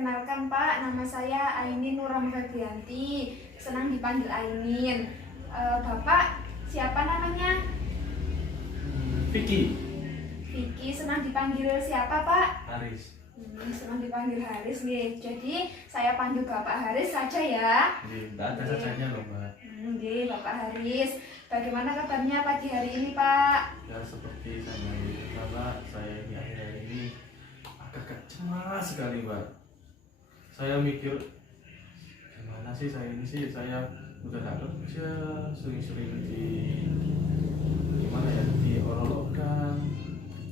Perkenalkan Pak, nama saya Ainin Nurham Febrianti, senang dipanggil Ainin. Bapak siapa namanya? Vicky. Vicky, senang dipanggil siapa Pak? Haris. Senang dipanggil Haris nih. Jadi saya panggil Bapak Haris saja ya. Tidak ada sajanya loh Mbak. Bapak Haris. Bagaimana kabarnya pagi hari ini Pak? Ya seperti saya karena saya ini akhir-akhir ini agak cemas sekali Mbak. Saya mikir gimana sih saya ini sih, saya udah gak kerja, sering-sering gimana ya, diorolokan,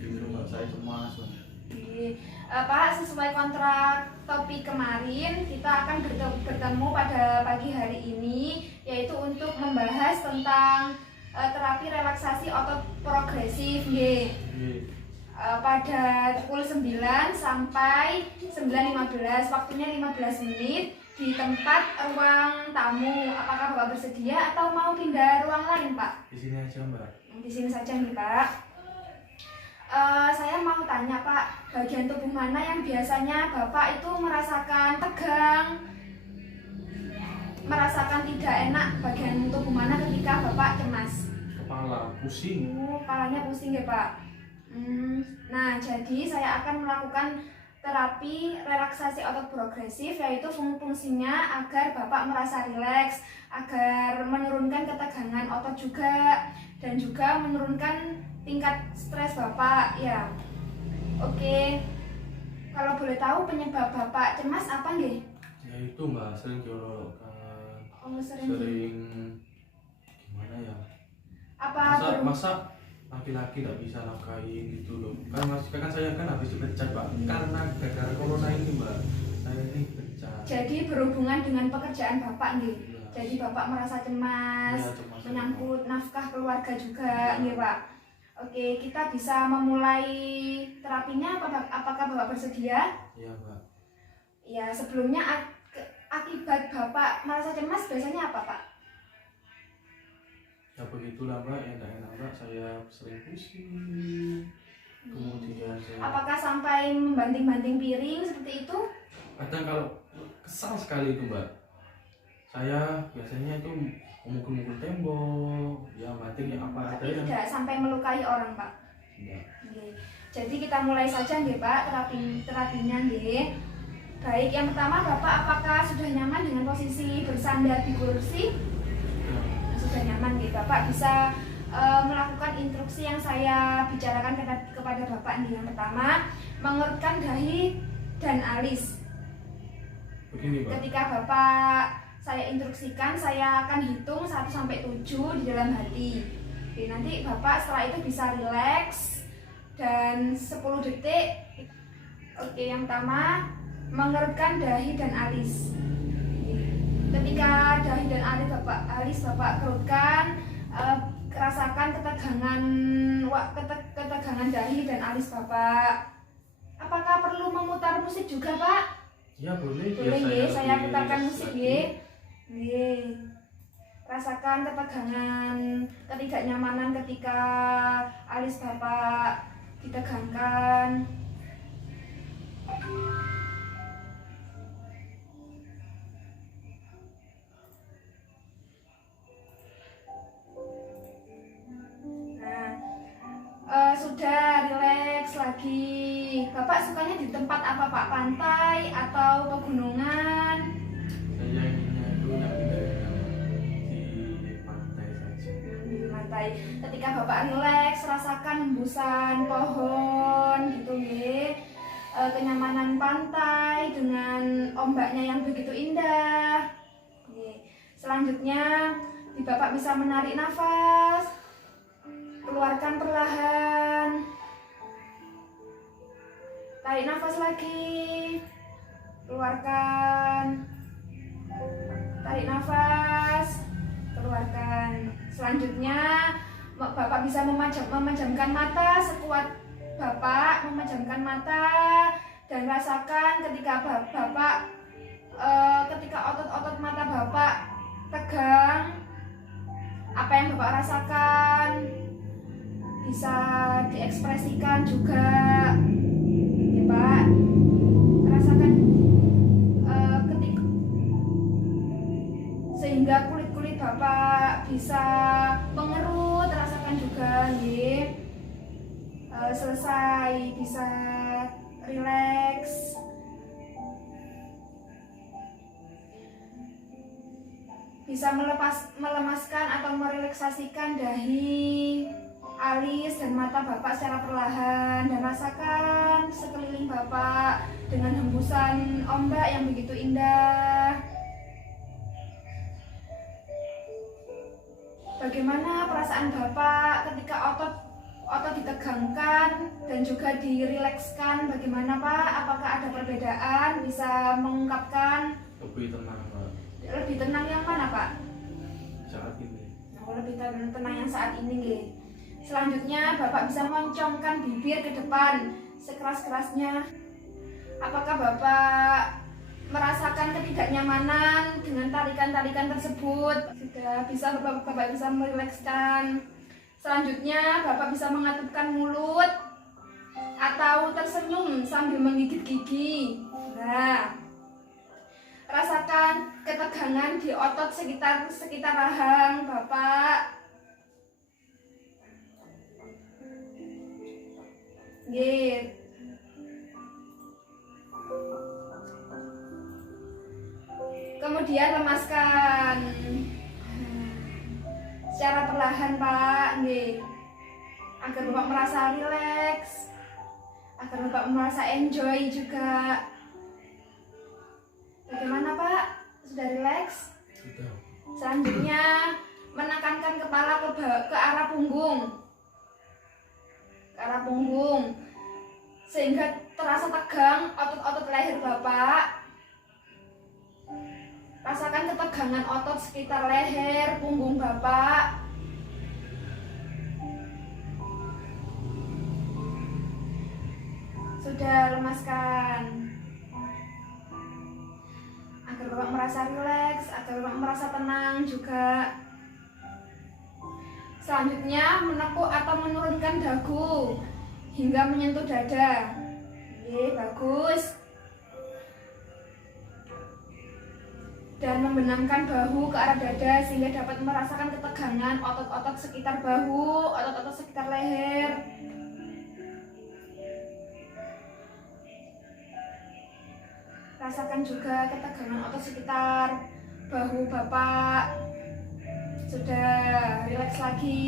di rumah saya cemas Mbak. Pak, sesuai kontrak topik kemarin, kita akan bertemu pada pagi hari ini, yaitu untuk membahas tentang terapi relaksasi otot progresif. Pada pukul 9 sampai 9.15, waktunya 15 menit di tempat ruang tamu. Apakah Bapak bersedia atau mau pindah ruang lain Pak? Di sini aja Mbak. Di sini saja nih Pak. Saya mau tanya Pak, bagian tubuh mana yang biasanya Bapak itu merasakan tegang, merasakan tidak enak? Bagian tubuh mana ketika Bapak cemas? Kepala pusing. Kepalanya pusing ya Pak. Nah, jadi saya akan melakukan terapi relaksasi otot progresif, yaitu fungsinya agar Bapak merasa rileks, agar menurunkan ketegangan otot juga, dan juga menurunkan tingkat stres Bapak ya. Oke. Kalau boleh tahu penyebab Bapak cemas apa nggih? Ya itu Mbak, sering diorolokan. Sering Gimana ya? Masa laki-laki nggak bisa nafkahin gitu loh. Kan saya kan habis dipecat Pak, karena gara-gara corona ini Mbak, saya ini dipecat. Jadi berhubungan dengan pekerjaan Bapak nih. Ya. Jadi Bapak merasa cemas, cemas menyangkut nafkah keluarga juga nih Pak. Oke, kita bisa memulai terapinya. Apakah Bapak bersedia? Iya Mbak. Ya, sebelumnya akibat Bapak merasa cemas biasanya apa Pak? Ya begitulah Mbak, ya nggak enak Mbak, saya sering pusing. Kemudian saya Apakah sampai membanting-banting piring seperti itu? kadang kalau kesal sekali itu Mbak, saya biasanya itu memukul-mukul tembok, ya banting ya apa ada Tapi yang tidak sampai melukai orang Pak. ya. Jadi kita mulai saja nggih Pak terapinya nggih. Baik, yang pertama Bapak apakah sudah nyaman dengan posisi bersandar di kursi? Sudah nyaman nggih, Bapak bisa melakukan instruksi yang saya bicarakan kepada Bapak nih. Yang pertama, mengerutkan dahi dan alis. Begini Pak. Ketika Bapak saya instruksikan, saya akan hitung 1 sampai 7 di dalam hati. Oke, nanti Bapak setelah itu bisa rileks dan 10 detik. Oke, yang pertama mengerutkan dahi dan alis. Ketika dahi dan alis Bapak kerutkan, rasakan ketegangan dahi dan alis Bapak. Apakah perlu memutar musik juga Pak? Ya boleh. Boleh nggih, saya lebih putarkan musik lagi. nggih. Nggih. Rasakan ketegangan, ketidaknyamanan ketika alis Bapak ditegangkan. Nah, sudah rileks lagi. Bapak sukanya di tempat apa Pak? Pantai atau pegunungan? Saya inginnya itu yang di pantai saja. Di pantai. Ketika Bapak rileks, rasakan hembusan pohon gitu nggih. Kenyamanan pantai dengan ombaknya yang begitu indah. Selanjutnya, Bapak bisa menarik nafas, keluarkan perlahan, tarik nafas lagi, keluarkan, tarik nafas, keluarkan. Selanjutnya, Bapak bisa memejamkan mata sekuat Bapak, memejamkan mata dan rasakan ketika Bapak ketika otot-otot mata Bapak tegang, apa yang Bapak rasakan bisa diekspresikan juga ya Pak. Rasakan bisa mengerut, rasakan juga nggih. Selesai, bisa rileks. Bisa melemaskan atau merelaksasikan dahi, alis, dan mata Bapak secara perlahan, dan rasakan sekeliling Bapak dengan hembusan ombak yang begitu indah. Bagaimana perasaan Bapak ketika otot ditegangkan dan juga dirilekskan? Bagaimana Pak? Apakah ada perbedaan? Bisa mengungkapkan? Lebih tenang Pak. Lebih tenang yang mana Pak? Saat ini. Lebih tenang yang saat ini nggih. Selanjutnya Bapak bisa moncongkan bibir ke depan sekeras-kerasnya. Apakah Bapak merasakan ketidaknyamanan dengan tarikan-tarikan tersebut? Sudah bisa Bapak bisa merilekskan. Selanjutnya Bapak bisa mengatupkan mulut atau tersenyum sambil menggigit gigi. Nah, rasakan ketegangan di otot sekitar rahang Bapak. Nggih. Kemudian lemaskan secara perlahan Pak, nggih. Agar Bapak merasa rileks, agar Bapak merasa enjoy juga. Bagaimana Pak? Sudah rileks? Sudah. Selanjutnya menekankan kepala ke arah punggung. Ke arah punggung. Sehingga terasa tegang otot-otot leher Bapak. Rasakan ketegangan otot sekitar leher, punggung Bapak. Sudah, lemaskan. Agar Bapak merasa rileks, agar Bapak merasa tenang juga. Selanjutnya menepuk atau menurunkan dagu hingga menyentuh dada. Oke, bagus. Dan membenamkan bahu ke arah dada sehingga dapat merasakan ketegangan otot-otot sekitar bahu, otot-otot sekitar leher. Rasakan juga ketegangan otot sekitar bahu Bapak. Sudah, rileks lagi.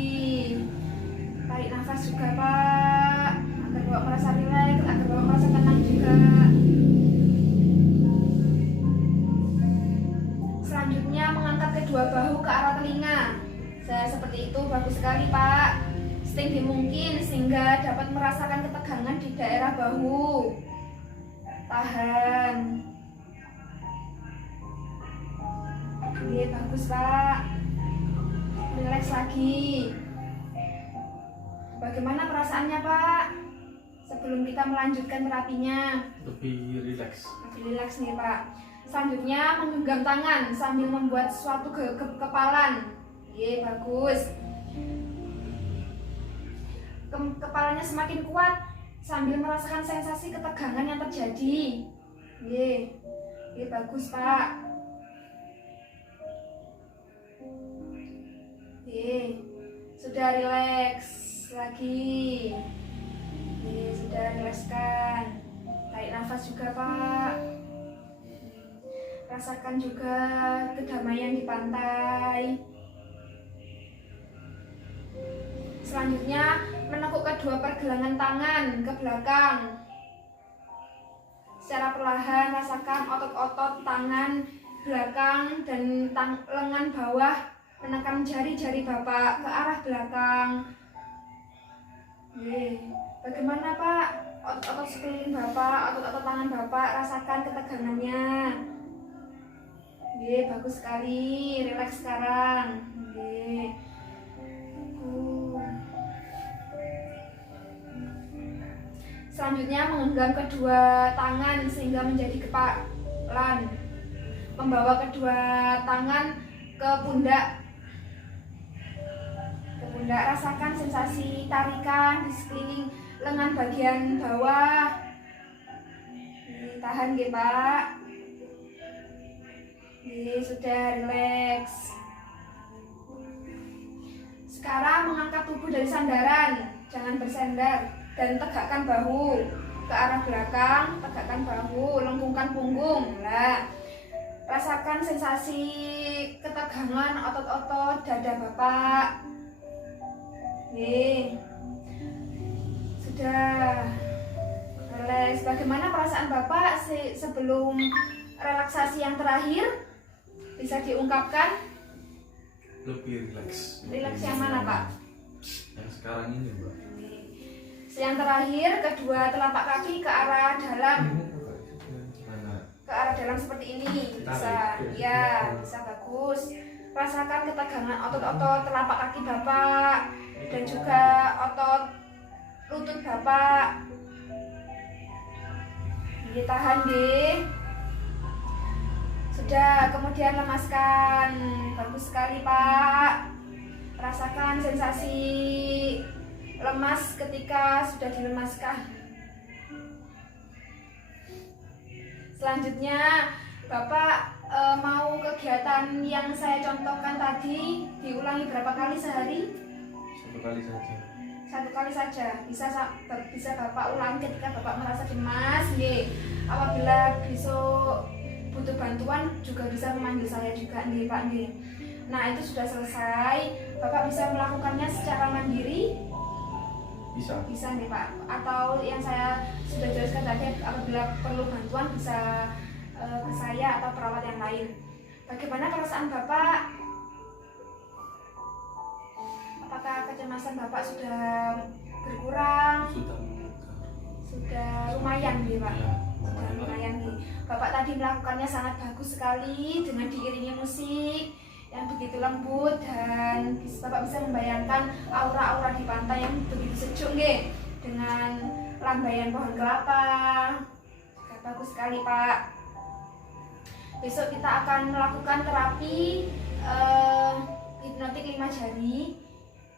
Tarik nafas juga Pak, agar Bapak merasa rileks, agar Bapak merasa tenang juga. Selanjutnya mengangkat kedua bahu ke arah telinga. Seperti itu, bagus sekali Pak. Setinggi mungkin sehingga dapat merasakan ketegangan di daerah bahu. Tahan. Oke, bagus Pak. Rileks lagi. Bagaimana perasaannya Pak? Sebelum kita melanjutkan terapinya. Lebih rileks. Lebih rileks nih Pak. Selanjutnya menggenggam tangan sambil membuat suatu kepalan. Ye, bagus. Kepalanya semakin kuat sambil merasakan sensasi ketegangan yang terjadi. Ye, bagus Pak. Ye, sudah rileks lagi. Ye, sudah rilekskan. Tarik nafas juga Pak. Rasakan juga kedamaian di pantai. Selanjutnya menekuk kedua pergelangan tangan ke belakang. Secara perlahan rasakan otot-otot tangan belakang dan lengan bawah menekan jari-jari Bapak ke arah belakang. Bagaimana Pak? Otot-otot sekeliling Bapak, otot-otot tangan Bapak, rasakan ketegangannya. Bagus sekali, rileks sekarang. Selanjutnya menggenggam kedua tangan sehingga menjadi kepalan. Membawa kedua tangan ke pundak. Rasakan sensasi tarikan di sekeliling lengan bagian bawah. Tahan nggih Pak. Sudah rileks. Sekarang mengangkat tubuh dari sandaran, jangan bersandar, dan tegakkan bahu ke arah belakang, tegakkan bahu, lengkungkan punggung. Nah, rasakan sensasi ketegangan otot-otot dada Bapak. Nih, sudah relax. Bagaimana perasaan Bapak sebelum relaksasi yang terakhir? Bisa diungkapkan? Lebih rileks. Rileks yang mana, Pak? Yang sekarang ini, Mbak. Yang terakhir, kedua telapak kaki ke arah dalam. Mana? Ke arah dalam seperti ini. Bisa, ya, bisa bagus. Rasakan ketegangan otot-otot telapak kaki Bapak dan juga otot lutut Bapak. Ditahan, deh. Sudah, kemudian lemaskan. Bagus sekali, Pak. Rasakan sensasi lemas ketika sudah dilemaskan. Selanjutnya, Bapak mau kegiatan yang saya contohkan tadi diulangi berapa kali sehari? 1 kali saja. 1 kali saja. Bisa Bapak ulangi ketika Bapak merasa cemas. Apabila besok butuh bantuan juga bisa memanggil saya juga nih Pak nih. Nah, itu sudah selesai. Bapak bisa melakukannya secara mandiri? Bisa nih Pak. Atau yang saya sudah jelaskan tadi, apabila perlu bantuan bisa ke saya atau perawat yang lain. Bagaimana perasaan Bapak? Apakah kecemasan Bapak sudah berkurang? Sudah lumayan nih Pak. Sudah lumayan nih. Bapak tadi melakukannya sangat bagus sekali dengan diiringi musik yang begitu lembut, dan Bapak bisa membayangkan aura-aura di pantai yang begitu sejuk nggih, dengan lambaian pohon kelapa. Bagus sekali Pak. Besok kita akan melakukan terapi hipnotik 5 jari.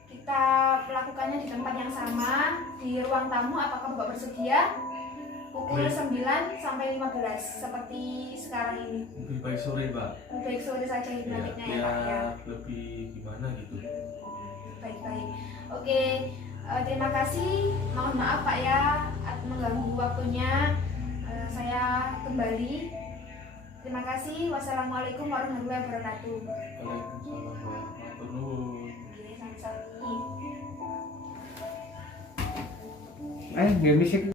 Kita melakukannya di tempat yang sama, di ruang tamu. Apakah Bapak bersedia? Pukul 9 sampai 15 seperti sekarang ini. Lebih baik sore, Pak. Lebih baik sore saja hipnotiknya ya Pak ya. Lebih gimana gitu. Baik-baik. Oke, terima kasih. Mohon maaf Pak ya mengganggu waktunya. Saya kembali. Terima kasih. Wassalamualaikum warahmatullahi wabarakatuh. Waalaikumsalam warahmatullahi wabarakatuh. Oke, sama-sama. Nggak bisa